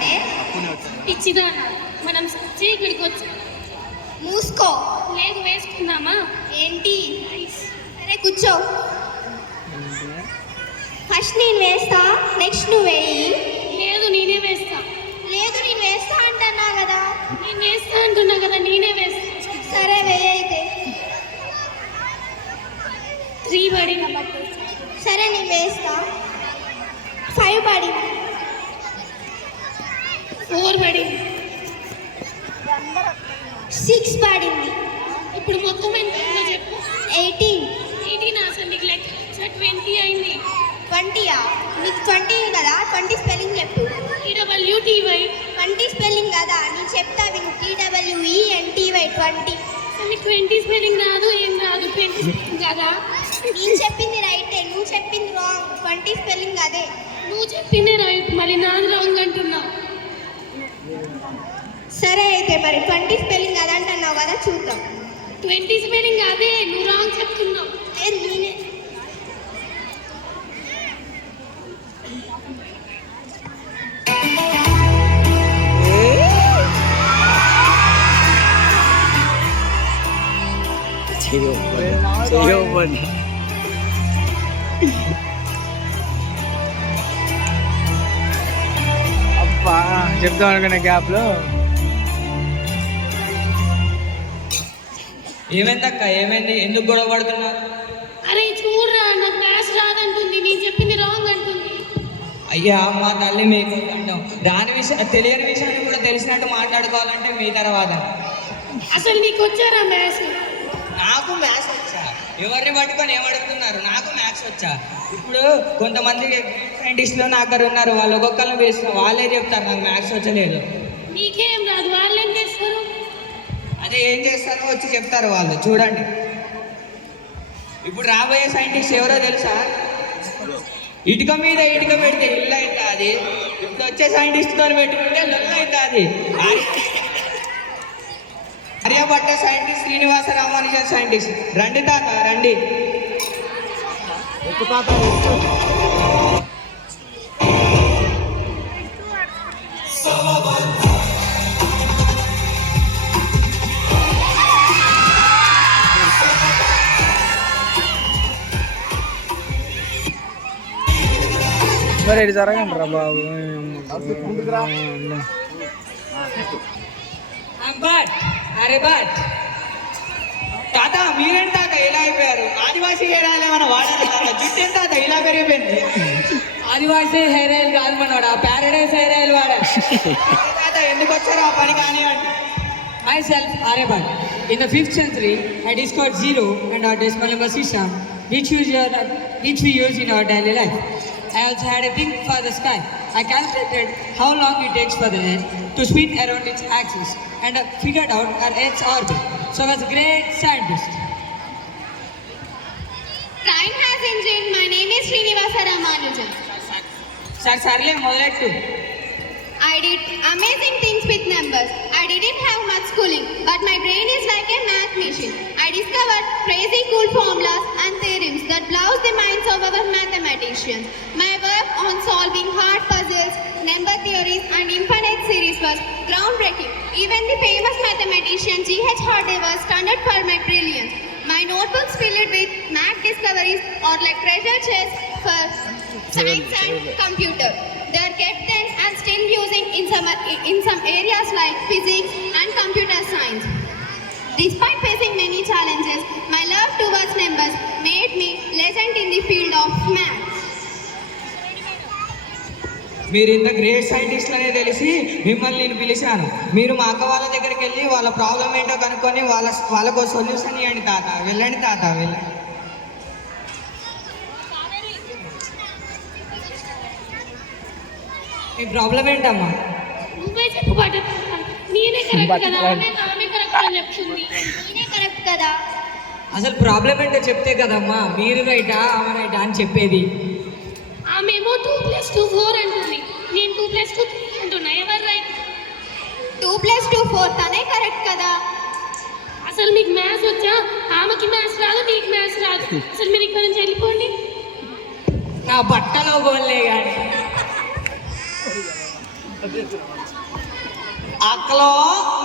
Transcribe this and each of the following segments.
వచ్చాడే? పిచ్చిదానా, మనం సచ్చి ఇక్కడికి వచ్చాం. మూసుకో. లేదు, వేసుకుందామా? ఏంటి? సరే కూర్చో. ఫస్ట్ నేను వేస్తా, నెక్స్ట్ నువ్వు వేయి. లేదు, నేనే వేస్తా. లేదు, నేను వేస్తా అంటున్నా కదా. నేను వేస్తా అంటున్నా కదా, నేనే వేస్తా. సరే వేయి అయితే. 3 పడింది. సరే నేను వేస్తా. 5 పడింది. 4 పడింది. 6 పడింది. ఇప్పుడు మొత్తం ఎంత ఉందో చెప్పు. 18. 18 అసలు నీకు లెక్క 20 అయింది. 20యా? నీకు 20 కదా, 20 స్పెల్లింగ్ చెప్పు. TWTY. 20 స్పెల్లింగ్ కదా, నేను చెప్తా విను. TWENTY 20. నీకు 20 స్పెల్లింగ్ రాదు, ఏం రాదు. 20 స్పెల్లింగ్ కదా. నేను చెప్పింది రైటే, నువ్వు చెప్పింది రాంగ్. 20 స్పెల్లింగ్ అదే. నువ్వు చెప్పిందే రైట్, మళ్ళీ నాది రాంగ్ అంటున్నావు. సరే అయితే మరి 20 స్పెల్లింగ్ అదే అంటున్నావు కదా, చూద్దాం. 20 స్పెల్లింగ్ అదే, నువ్వు రాంగ్ చెప్తున్నావు. నేనే అబ్బా చెప్తాం అనుకున్న గ్యాప్లో. ఏమైందక్క, ఏమైంది? ఎందుకు గొడవ పడుతున్నారు? అరే చూడరా, నాకు మ్యాథ్స్ రాదంటుంది, నేను చెప్పింది రాంగ్ అంటుంది. అయ్యా మా తల్లి మీకు అంటాం, రాని విషయం తెలియని విషయాన్ని కూడా తెలిసినట్టు మాట్లాడుకోవాలంటే మీ తర్వాత. అసలు నీకు వచ్చారా మ్యాథ్స్? నాకు మ్యాథ్స్ వచ్చా. ఎవరిని పట్టుకొని ఏమడుగుతున్నారు? నాకు మ్యాథ్స్ వచ్చా. ఇప్పుడు కొంతమంది సైంటిస్టులు నా దగ్గర ఉన్నారు, వాళ్ళు ఒక్కొక్కరిని వేసిన వాళ్ళే చెప్తారు నాకు మ్యాథ్స్ వచ్చలేదు. నీకేం రాదు, వాళ్ళు ఏం చేస్తారు? అదే ఏం చేస్తారో వచ్చి చెప్తారు వాళ్ళు. చూడండి, ఇప్పుడు రాబోయే సైంటిస్ట్ ఎవరో తెలుసా? ఇటుక మీద ఇటుక పెడితే ఇల్లు అవుతుంది. ఇప్పుడు వచ్చే సైంటిస్ట్తో పెట్టుకుంటే లొల్లు అవుతుంది. Aryabhatta scientist, Srinivasa Ramanujan scientist. రండి తాత, రండి. మరి ఇది జరగండి రా బాబు. అరే బట్ తాత, మీరేంటి తాత ఇలా అయిపోయారు? ఆదివాసీ హెయిర్ ఆయిల్ ఏమైనా వాడారు తాత? జుట్టు ఎంత తాత ఇలా పెరిగిపోయింది? ఆదివాసీ హెయిర్ ఆయిల్ కాదు మనోడా, ప్యారడైజ్ హెయిర్ ఆయిల్ వాడాలి. తాత ఎందుకు వచ్చారు ఆ పని కానివ్వండి. Myself, Aryabhat. In the 5th century, I discovered zero and our decimal number system, which we use in our daily life. I also had a thing for the sky. I calculated how long it takes for the Earth to spin around its axis and figured out our Earth's orbit. So I was a great scientist. Time has ended. My name is Srinivasa Ramanujan. సర్లే మొదలెట్టు. I did amazing things with numbers. I didn't have much schooling, but my brain is like a math machine. I discovered crazy cool formulas and theorems that blows the minds of our mathematicians. My work on solving hard puzzles, number theories and infinite series was groundbreaking. Even the famous mathematician G.H. Hardy was stunned for my brilliance. My notebooks filled with math discoveries are like treasure chests for science and computer. They are kept then and still using in some areas like physics and computer science. Despite facing many challenges, my love towards numbers made me legend in the field of maths. మీరు ఇంత great scientist అనే తెలిసి మిమ్మల్ని నేను పిలిచాను. మీరు మా అక్క వాళ్ళ దగ్గరికి వెళ్ళి వాళ్ళ ప్రాబ్లం ఏంటో కనుక్కొని వాళ్ళకు సొల్యూషన్ ఇవ్వండి తాత. వెళ్ళండి తాత, వెళ్ళండి. మీ ప్రాబ్లం ఏంటమ్మా? నువ్వే చెప్పు బాట. నేనే కరెక్ట్ కదా, ఆమె కరెక్ట్ అని చెప్తుంది. నేనే కరెక్ట్ కదా. అసలు ప్రాబ్లం ఏంటో చెప్తే కదమ్మా మీరు రైటా ఆమె రైటా అని చెప్పేది. ఆమెమో 2+2 4 అంటుంది, నేను 2+2 3 అంటున్నా. ఎవరు రైట్? 2+2 4 తనే కరెక్ట్ కదా. అసలు మీకు మ్యాథ్స్ వచ్చా? ఆమెకి మ్యాథ్స్ రాదు, నీకు మ్యాథ్స్ రాదు. అసలు మీరు ఇక్కడ నుంచి వెళ్ళిపోండి. నా బట్టలో గోల్లే కానీ అక్కలో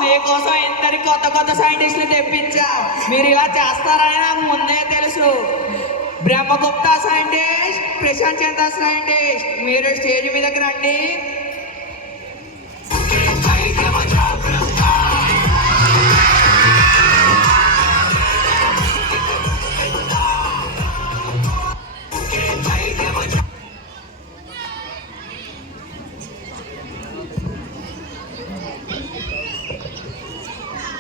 మీకోసం ఇద్దరి కొత్త కొత్త సైంటిస్టులు తెప్పించా. మీరు ఇలా చేస్తారని నాకు ముందే తెలుసు. బ్రహ్మగుప్తా సైంటిస్ట్, ప్రశాంత్ చంద్ర సైంటిస్ట్, మీరు స్టేజ్ మీదకి రండి.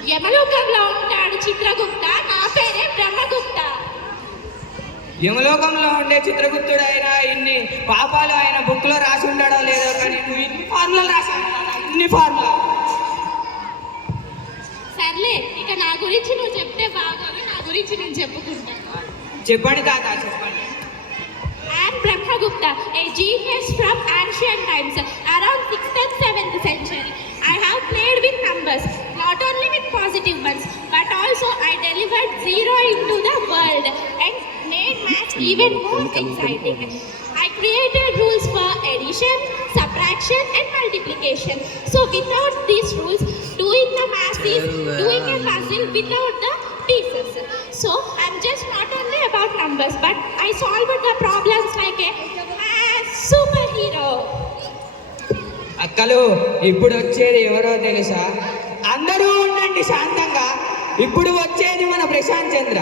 యమలోకంలో ఉంటాడు చిత్రగుప్త, నా పేరే బ్రహ్మగుప్త. యమలోకంలో ఉండే చిత్రగుప్తుడైన ఇన్ని పాపాలు ఆయన బుక్ లో రాసి ఉంటాడో లేదో, కానీ నువ్వు ఇన్ని ఫార్ములాలు రాసి ఇన్ని ఫార్ములా. సర్లే, ఇక నా గురించి నువ్వు చెప్తే బాగోదు, నా గురించి నేను చెప్పుకుంటాను. చెప్పండి తాత, చెప్పండి. I am Brahmagupta, a genius from ancient times, around 6th and 7th century. I have played with numbers, not only with positive ones, but also I delivered zero into the world and made math even more exciting. I created rules for addition, subtraction and multiplication. So without these rules, doing the math is doing a puzzle without the pieces. So I'm just not only about numbers, but I solved the problems like a math superhero. అక్కలు, ఇప్పుడు వచ్చేది ఎవరో తెలుసా? అందరూ ఉండండి శాంతంగా. ఇప్పుడు వచ్చేది మన ప్రశాంత్ చంద్ర.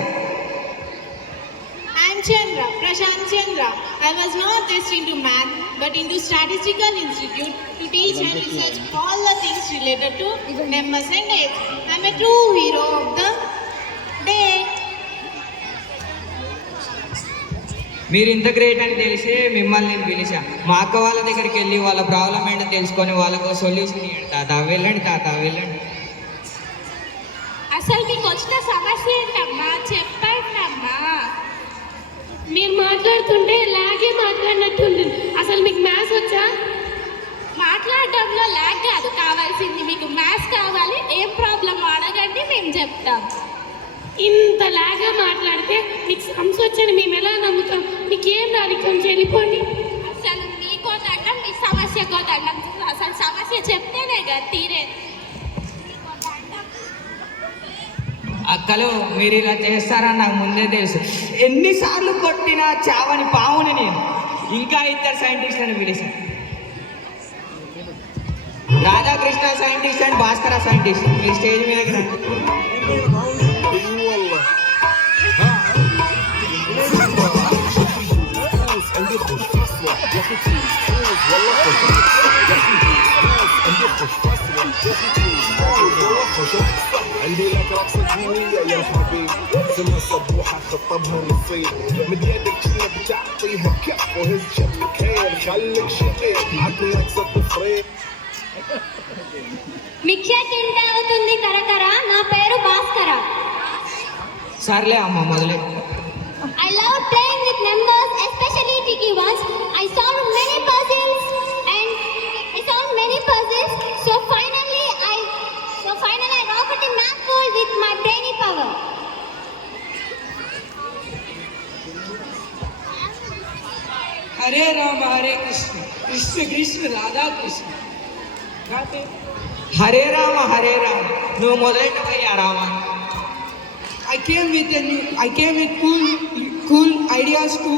I am Chandra, Prashant Chandra. I was not destined to math, but into Statistical Institute to teach and research all the things related to numbers and dates. I am a true hero of the day. మీరు ఇంత great అని తెలిసి మిమ్మల్ని నేను పిలిచా. మా అక్క వాళ్ళ దగ్గరికి వెళ్ళి వాళ్ళ ప్రాబ్లం ఏంటో తెలుసుకొని వాళ్ళకు సొల్యూషన్ ఇవ్వండి తాత. వెళ్ళండి తాత, వెళ్ళండి. అసలు మీకు వచ్చిన సమస్య ఏంటమ్మా, చెప్పండి అమ్మా. మీరు మాట్లాడుతుంటే లాగే మాట్లాడినట్టుంది. అసలు మీకు మ్యాథ్స్ వచ్చా? మాట్లాడడంలో లాగ్ కాదు కావాల్సింది, మీకు మ్యాథ్స్ కావాలి. ఏం ప్రాబ్లం అడగండి, మేము చెప్తాం. ఇంత లాగా మాట్లాడితే మీకు సమ్స్ వచ్చని మేము ఎలా నమ్ముతాం? మీకేం రాదు, కొంచెం వెళ్ళిపోండి. అసలు మీకో దండం, మీ సమస్యకో దండం. అసలు సమస్య చెప్తేనే కదా తీరేది. అక్కలు, మీరు ఇలా చేస్తారని నాకు ముందే తెలుసు. ఎన్నిసార్లు కొట్టినా చావని పావుని నేను. ఇంకా ఇద్దరు సైంటిస్ట్లను పిలిచాను. Radhakrishna scientist and Bhaskara scientist. మీరు స్టేజ్ మీదకి రండి. عندي لك رقصة جميلة يا حبيبي، سمها صبوحة خطبها نصيب، من يدك شنو بتعطيها كف وهز شكلك هير خليك شقيق عقلك صفرين. మిక్చర్ తింటే అవుతుంది కరకర. నా పేరు భాస్కర. సర్లే అమ్మ, మొదలే. I love playing with numbers, especially tricky ones. I solved many puzzles. So finally I rocked the math world with my brainy power. Hare Rama, Hare Krishna, Krishna Krishna, Radha Krishna. Hare Rama Hare Rama. నువ్వు మొదలెట్టవయ్యా Rama. I came with cool ideas to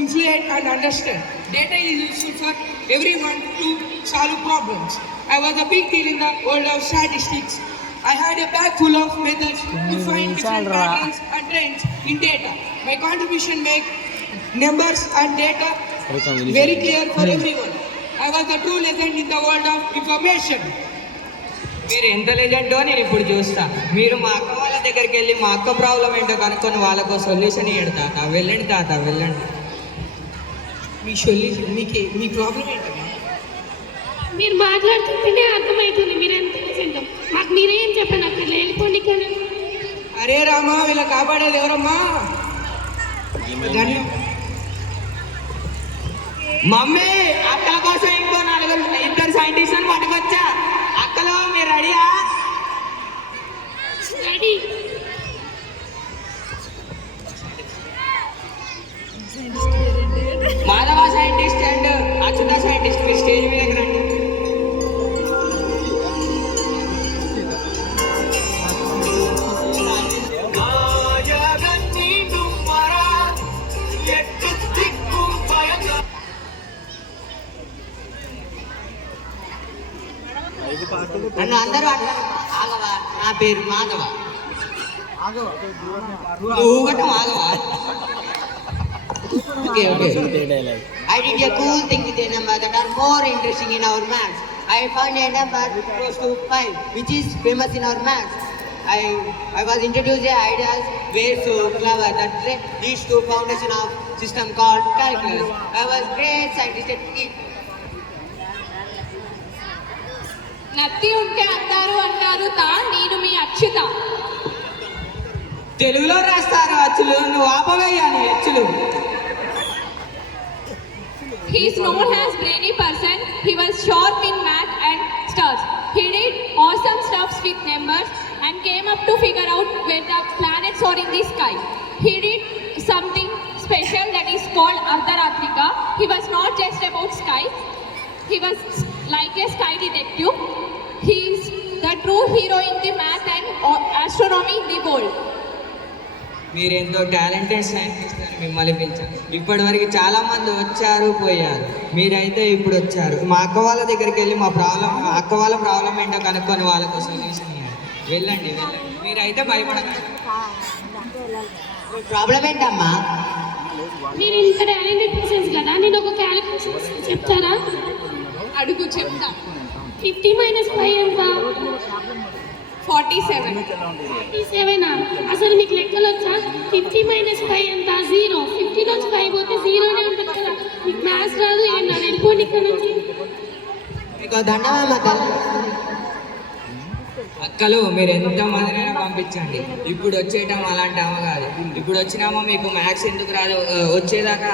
influence and understand. Data is useful for everyone to solve problems. I was a big deal in the world of statistics. I had a bag full of methods to find different patterns and trends in data. My contribution made numbers and data very clear for everyone. I was a true legend in the world of information. మీరు ఎంత లెజెండో నేను ఇప్పుడు చూస్తా. మీరు మా అక్క వాళ్ళ దగ్గరికి వెళ్ళి మా అక్క ప్రాబ్లం ఏంటో కనుక్కొని వాళ్ళకు సొల్యూషన్ ఇవ్వండి తాత. వెళ్ళండి తాత, వెళ్ళండి. మీ ప్రాబ్లం ఏంటమ్మా? మీరు మాట్లాడుతుంటేనే అర్థమవుతుంది మీరు ఎంత నిజంగా. మాకు మీరేం చెప్పండి, అక్కడ వెళ్ళిపోండి కదా. అరే రామా, వీళ్ళ కాపాడేది ఎవరమ్మా? మమ్మీ, అక్కల కోసం ఇంకో ఇద్దరు సైంటిస్టులను పట్టుకొచ్చా. అక్కలో మీరు రెడీయా? Ready. Madhava scientist and Achyuta scientist, మీరు స్టేజ్ మీదకి రండి. నన్ను అందరూ అంటారు ఆగవ, నా పేరు మాధవ. నువ్వు గట్ట Madhava. Okay. I did a cool thing with a number that are more interesting in our maths. I found a number close to 5, which is famous in our maths. I was introduced the ideas were so clever that leads to foundation of system called calculus. I was great scientist at it. నత్తి ఉంటే అంటారు అంటారు తా నేను మీ అచ్యుత. తెలుగులో రాస్తారు అచ్చులు, నువ్వు ఆపవేయ్యా నీ అచ్చులు. He is known as brainy person. He was sharp in math and stars. He did awesome stuffs with numbers and came up to figure out where the planets are in the sky. He did something special that is called Ardharatrika. He was not just about sky. He was like a sky detective. He is the true hero in the math and astronomy in the world. మీరు ఎంతో talented scientist అని మిమ్మల్ని పిలిచారు. ఇప్పటి వరకు చాలా మంది వచ్చారు పోయారు, మీరైతే ఇప్పుడు వచ్చారు. మా అక్క వాళ్ళ దగ్గరికి వెళ్ళి మా అక్క వాళ్ళ ప్రాబ్లం ఏంటో కనుక్కొని వాళ్ళకు సొల్యూషన్ వెళ్ళండి. మీరైతే భయపడకండి. ప్రాబ్లం ఏంటమ్మా? మీరు ఇంత టాలెంటెడ్ పర్సన్స్ కదా, నేను ఒక క్యాలిక్యులేషన్ చెప్తారా? అడుగు చెప్తా. 50 - 5 ఎంత? 47. 47 అసలు మీకు లెక్కలు వచ్చా? 50 - 5 ఎంత? 0. 50 నుంచి 5 పోతే 0నే ఉంటుంది కదా. మీకు మ్యాథ్స్ రాదు ఏం రాదు, వెళ్ళిపోండి ఇక్కడ నుంచి. మీకు దండమా తల్లి. అక్కలు మీరు ఎంత మందినైనా పంపించండి, ఇప్పుడు వచ్చేయటం అలాంటి అమ్మ కాదు. ఇప్పుడు వచ్చినామో మీకు మ్యాథ్స్ ఎందుకు రాదు, వచ్చేదాకా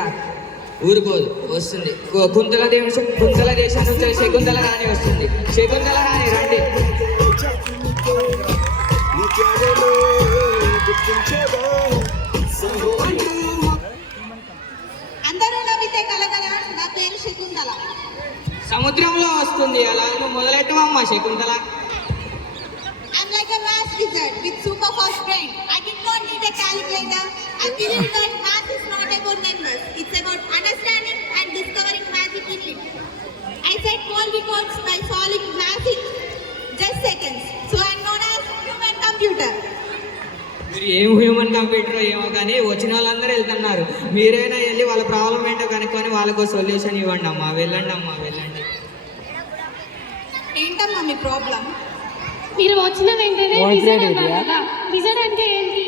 ఊరుకోదు, వస్తుంది. కుంతల దేశం నుంచి శకుంతల రాణి వస్తుంది. శకుంతల రాణి రండి. అందరూ నవ్వితే కలగల. నా పేరు శకుంతల. సముద్రంలో వస్తుంది, అలా నువ్వు మొదలెట్టవమ్మా Shakuntala. I'm like a math wizard with super fast brain. I did not need a calculator. I believe that math is not about numbers. It's about understanding and discovering magic in it. I set world records by solving math in just seconds. So I'm known as human computer. మీరు ఏం human computer ఏమో కానీ వచ్చిన వాళ్ళందరూ వెళ్తున్నారు. మీరైనా వెళ్ళి వాళ్ళ ప్రాబ్లం ఏంటో కనుక్కొని వాళ్ళకు సొల్యూషన్ ఇవ్వండి అమ్మా. వెళ్ళండి అమ్మా, వెళ్ళండి. ఏంటమ్మా మీ ప్రాబ్లం? మీరు వచ్చిన వెంటనే విజడ్ అన్నారు కదా. విజడ్ అంటే ఏంటి?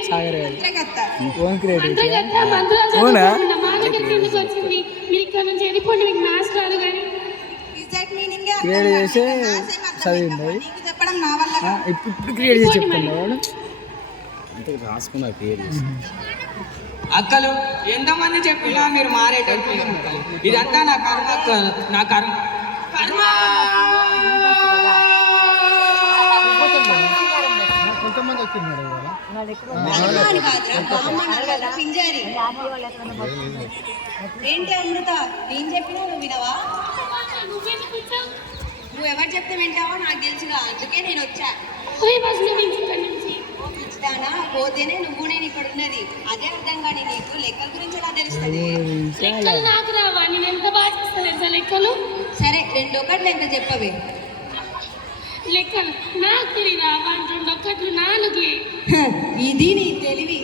మా దగ్గరికి ఎందుకు వచ్చింది? మీరు ఇక్కడ నుంచి వెళ్ళిపోండి, మీకు మ్యాథ్స్ రాదు కానీ. క్రియేట్ చేసి చదివింది. చెప్పడం నా వల్ల ఇప్పుడు క్రియేట్ చేసి చెప్తున్నాడు. అక్కలు ఎంతమంది చెప్పినా మీరు మారేటట్టు ఇదంతా నా కర్మ అక్కలు, నా కర్మ. కొంతమంది వచ్చిన్నారు పింజారి. ఏంటి అమృత, నేను చెప్పినా నువ్వు వినవా? నువ్వు ఎవరు చెప్తే వింటావో నాకు తెలుసుగా, అందుకే నేను వచ్చా. ఇస్తానా పోతేనే నువ్వు నేను ఇక్కడ ఉన్నది. అదే అర్థం కానీ నీకు లెక్కల గురించి ఎలా తెలుస్తుంది? నాకు రావా? నేను ఎంత బాగా చేస్తాను లెక్కలు. సరే 2 ఒకట్లు ఎంత చెప్పవే? లెక్కలు నాకు తెలియదా? 2 ఒకట్లు 4. ఇది నీ తెలివి.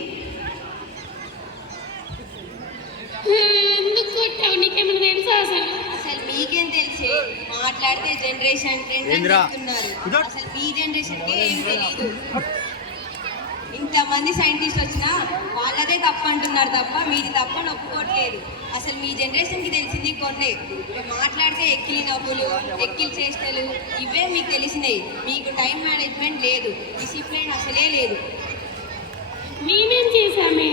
ఎందుకు కొట్టావు? నీకేమైనా తెలుసా అసలు? అసలు మీకేం తెలిసి మాట్లాడితే జనరేషన్ ట్రెండ్ అని చెప్తున్నారు. అసలు మీ జనరేషన్కే ఏం తెలియదు. ఇంతమంది సైంటిస్ట్ వచ్చినా వాళ్ళదే తప్పు అంటున్నారు తప్ప మీది తప్పని ఒప్పుకోవట్లేదు. అసలు మీ జనరేషన్కి తెలిసింది కొన్నే. మాట్లాడితే ఎక్కిలి నవ్వులు, ఎక్కిలి చేష్టలు, ఇవే మీకు తెలిసినాయి. మీకు టైం మేనేజ్మెంట్ లేదు, డిసిప్లిన్ అసలే లేదు. మేమేం చేశామే?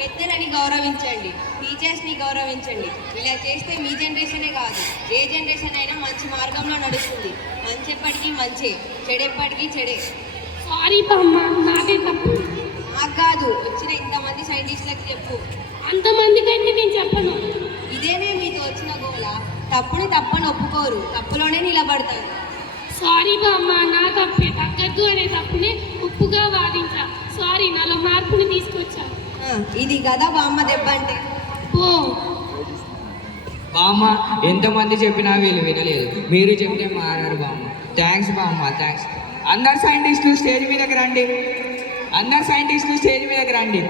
పెద్దలని గౌరవించండి, టీచర్స్ని గౌరవించండి. ఇలా చేస్తే మీ జనరేషనే కాదు, ఏ జనరేషన్ అయినా మంచి మార్గంలో నడుస్తుంది. మంచి ఎప్పటికీ మంచే, చెడెప్పటికీ చెడే. సారీ బామ్మ, నాకే తప్పు. నాకు కాదు, వచ్చిన ఇంతమంది సైంటిస్టులకు చెప్పు. అంతమంది కంటే నేను చెప్పను. ఇదేనే మీతో వచ్చిన గోల. తప్పుని తప్పని ఒప్పుకోరు, తప్పులోనే నిలబడతారు. సారీ బామ్మ, నా తప్పే. తగ్గద్దు అనే తప్పునే ఉప్పుగా వాదించా. సారీ, నాలో మార్పుని తీసుకొచ్చా. ఇది కదా బామ్మ దెబ్బ అంటే. ఓ బామ్మ ఎంతమంది చెప్పినా వీళ్ళు వినలేదు, మీరు చెప్తే మారారు బామ్మ. థ్యాంక్స్ మా అమ్మ, థ్యాంక్స్. అందరు సైంటిస్టులు స్టేజ్ మీదకి రండి. అందరు సైంటిస్టులు స్టేజ్ మీదకి రండి.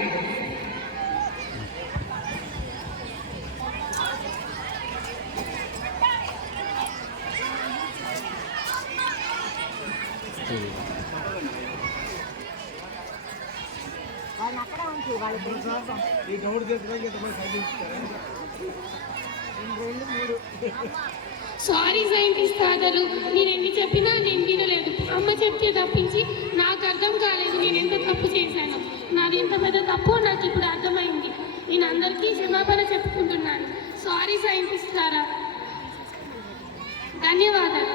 సారీ సైంటిస్ట్ ఫాదరు, నేను ఎన్ని చెప్పినా నేను వినలేదు. అమ్మ చెప్తే తప్పించి నాకు అర్థం కాలేదు నేను ఎంత తప్పు చేశాను. నాది ఎంత పెద్ద తప్పు నాకు ఇప్పుడు అర్థమైంది. నేను అందరికీ క్షమాపణ చెప్పుకుంటున్నాను. సారీ సైంటిస్ట్ గారా, ధన్యవాదాలు.